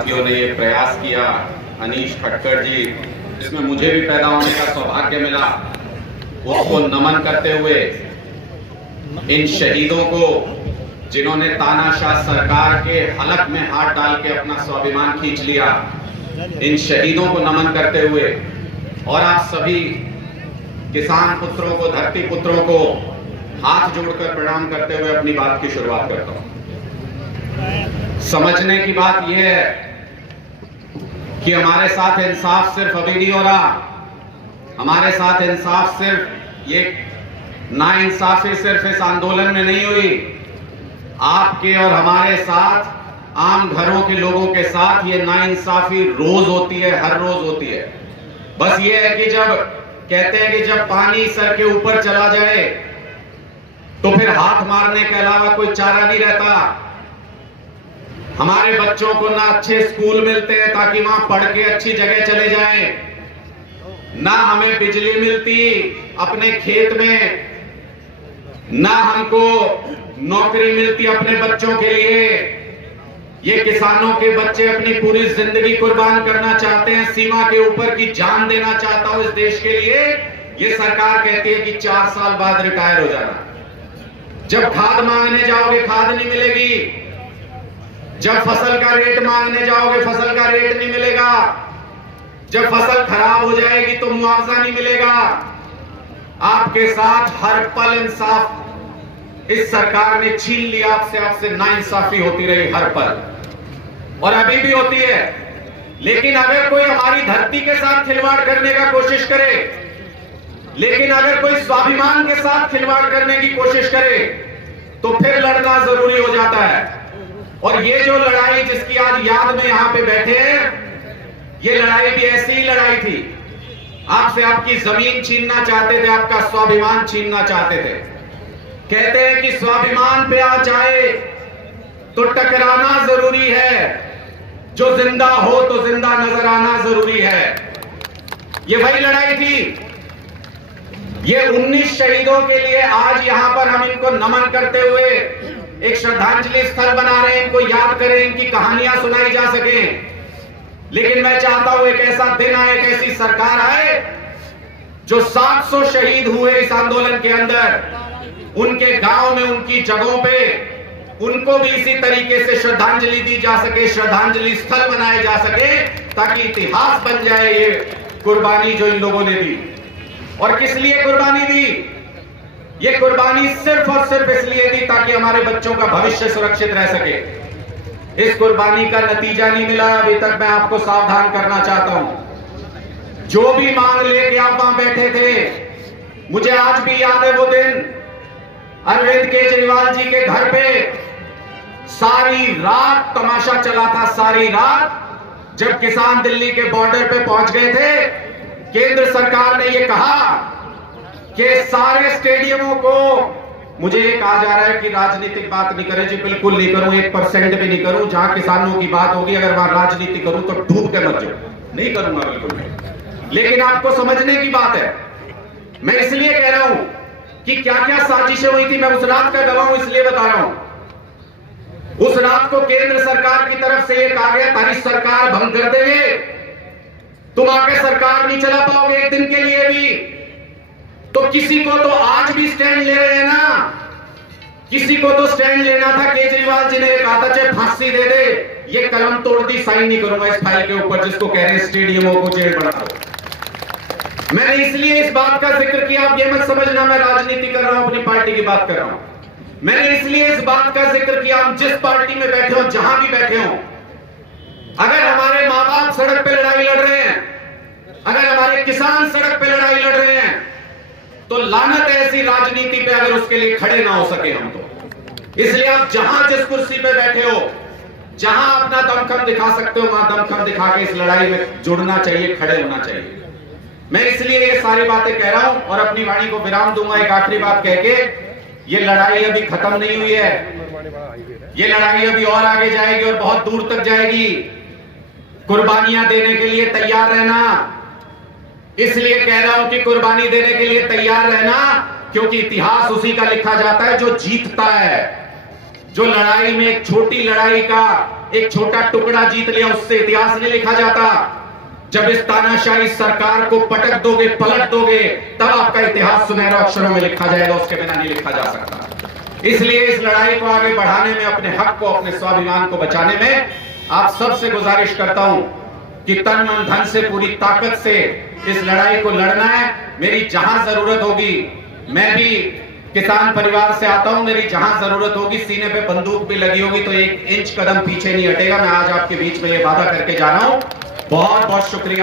साथियों ने ये प्रयास किया, अनीश खटकर जी, जिसमें मुझे भी पैदा होने का सौभाग्य मिला, उसको नमन करते हुए इन शहीदों को जिन्होंने तानाशाह सरकार के हलक में हाथ डाल के अपना स्वाभिमान खींच लिया, इन शहीदों को नमन करते हुए और आप सभी किसान पुत्रों को, धरती पुत्रों को हाथ जोड़कर प्रणाम करते हुए अपनी बात की शुरुआत करता हूं। समझने की बात यह है कि हमारे साथ इंसाफ सिर्फ अभी नहीं हो रहा, हमारे साथ इंसाफ सिर्फ ये नाइंसाफी सिर्फ इस आंदोलन में नहीं हुई, आपके और हमारे साथ आम घरों के लोगों के साथ ये नाइंसाफी रोज होती है, हर रोज होती है। बस ये है कि जब कहते हैं कि जब पानी सर के ऊपर चला जाए तो फिर हाथ मारने के अलावा कोई चारा नहीं रहता। हमारे बच्चों को ना अच्छे स्कूल मिलते हैं ताकि वहां पढ़ के अच्छी जगह चले जाएं, ना हमें बिजली मिलती अपने खेत में, ना हमको नौकरी मिलती अपने बच्चों के लिए। ये किसानों के बच्चे अपनी पूरी जिंदगी कुर्बान करना चाहते हैं, सीमा के ऊपर की जान देना चाहता हूं इस देश के लिए। ये सरकार कहती है कि 4 साल बाद रिटायर हो जाना। जब खाद मांगने जाओगे खाद नहीं मिलेगी, जब फसल का रेट मांगने जाओगे फसल का रेट नहीं मिलेगा, जब फसल खराब हो जाएगी तो मुआवजा नहीं मिलेगा। आपके साथ हर पल इंसाफ इस सरकार ने छीन लिया, आपसे नाइंसाफी होती रही हर पल, और अभी भी होती है। लेकिन अगर कोई हमारी धरती के साथ खिलवाड़ करने का कोशिश करे, लेकिन अगर कोई स्वाभिमान के साथ खिलवाड़ करने की कोशिश करे तो फिर लड़ना जरूरी हो जाता है। और ये जो लड़ाई जिसकी आज याद में यहां पे बैठे हैं, ये लड़ाई भी ऐसी ही लड़ाई थी। आपसे आपकी जमीन छीनना चाहते थे, आपका स्वाभिमान छीनना चाहते थे। कहते हैं कि स्वाभिमान पे आ जाए तो टकराना जरूरी है, जो जिंदा हो तो जिंदा नजर आना जरूरी है। ये वही लड़ाई थी। ये 19 शहीदों के लिए आज यहां पर हम इनको नमन करते हुए एक श्रद्धांजलि स्थल बना रहे हैं, इनको याद करें, इनकी कहानियां सुनाई जा सके। लेकिन मैं चाहता हूं एक ऐसा दिन आए, एक ऐसी सरकार आए जो 700 शहीद हुए इस आंदोलन के अंदर, उनके गांव में, उनकी जगहों पे उनको भी इसी तरीके से श्रद्धांजलि दी जा सके, श्रद्धांजलि स्थल बनाए जा सके, ताकि इतिहास बन जाए ये कुर्बानी जो इन लोगों ने दी। और किस लिए कुर्बानी दी? ये कुर्बानी सिर्फ और सिर्फ इसलिए दी ताकि हमारे बच्चों का भविष्य सुरक्षित रह सके। इस कुर्बानी का नतीजा नहीं मिला अभी तक। मैं आपको सावधान करना चाहता हूं। जो भी मांग लेके आप वहां बैठे थे, मुझे आज भी याद है वो दिन अरविंद केजरीवाल जी के घर पे सारी रात तमाशा चला था। सारी रात जब किसान दिल्ली के बॉर्डर पे पहुंच गए थे, केंद्र सरकार ने यह कहा कि सारे स्टेडियमों को, मुझे ये कहा जा रहा है कि राजनीतिक बात नहीं करें जी, बिल्कुल नहीं करूं, 1% भी नहीं करूं। जहां किसानों की बात होगी अगर वहां राजनीति करूं तो डूब के मर जाऊं, नहीं करूंगा बिल्कुल नहीं। लेकिन आपको समझने की बात है, मैं इसलिए कह रहा हूं कि क्या क्या साजिशें हुई थी, मैं उस रात का गवाह हूं, इसलिए बता रहा हूं। उस रात को केंद्र सरकार की तरफ से यह कहा गया तारी सरकार भंग कर देंगे, तुम आके सरकार नहीं चला पाओगे एक दिन के लिए भी। तो किसी को तो आज भी स्टैंड ले रहे हैं ना, किसी को तो स्टैंड लेना था। केजरीवाल जी ने कहा था चाहे फांसी दे दे, ये कलम तोड़ दी, साइन नहीं करूंगा इस फाइल के ऊपर जिसको कह रहे हैं स्टेडियमों को जेल बना दो। मैंने इसलिए इस बात का जिक्र किया, आप ये मत समझना मैं राजनीति कर रहा हूं, अपनी पार्टी की बात कर रहा हूं। मैंने इसलिए इस बात का जिक्र किया, हम जिस पार्टी में बैठे हो, जहां भी बैठे हो, अगर हमारे मां बाप सड़क पे लड़ाई लड़ रहे हैं, अगर हमारे किसान सड़क पे लड़ाई लड़ रहे हैं, तो लानत है ऐसी राजनीति पे अगर उसके लिए खड़े ना हो सके हम तो। इसलिए आप जहां जिस कुर्सी पे बैठे हो, जहां अपना दमखम दिखा सकते हो, वहां दमखम दिखा के इस लड़ाई में जुड़ना चाहिए, खड़े होना चाहिए। मैं इसलिए ये सारी बातें कह रहा हूं और अपनी वाणी को विराम दूंगा एक आखिरी बात कह के। ये लड़ाई अभी खत्म नहीं हुई है, ये लड़ाई अभी और आगे जाएगी और बहुत दूर तक जाएगी। कुर्बानियां देने के लिए तैयार रहना। इसलिए कह रहा हूं कि कुर्बानी देने के लिए तैयार रहना, क्योंकि इतिहास उसी का लिखा जाता है जो जीतता है, जो लड़ाई में, एक छोटी लड़ाई का एक छोटा टुकड़ा जीत लिया, उससे इतिहास नहीं लिखा जाता। जब इस तानाशाही सरकार को पटक दोगे, पलट दोगे, तब आपका इतिहास सुनहरे अक्षरों में लिखा जाएगा, उसके बिना नहीं लिखा जा सकता। इसलिए इस लड़ाई को आगे बढ़ाने में, अपने हक को, अपने स्वाभिमान को बचाने में आप सबसे गुजारिश करता हूं कि तन मन धन से, पूरी ताकत से इस लड़ाई को लड़ना है। मेरी जहां जरूरत होगी, मैं भी किसान परिवार से आता हूं, मेरी जहां जरूरत होगी, सीने पे बंदूक भी लगी होगी तो 1 इंच कदम पीछे नहीं हटेगा। मैं आज आपके बीच में ये वादा करके जा रहा हूं। बहुत बहुत शुक्रिया।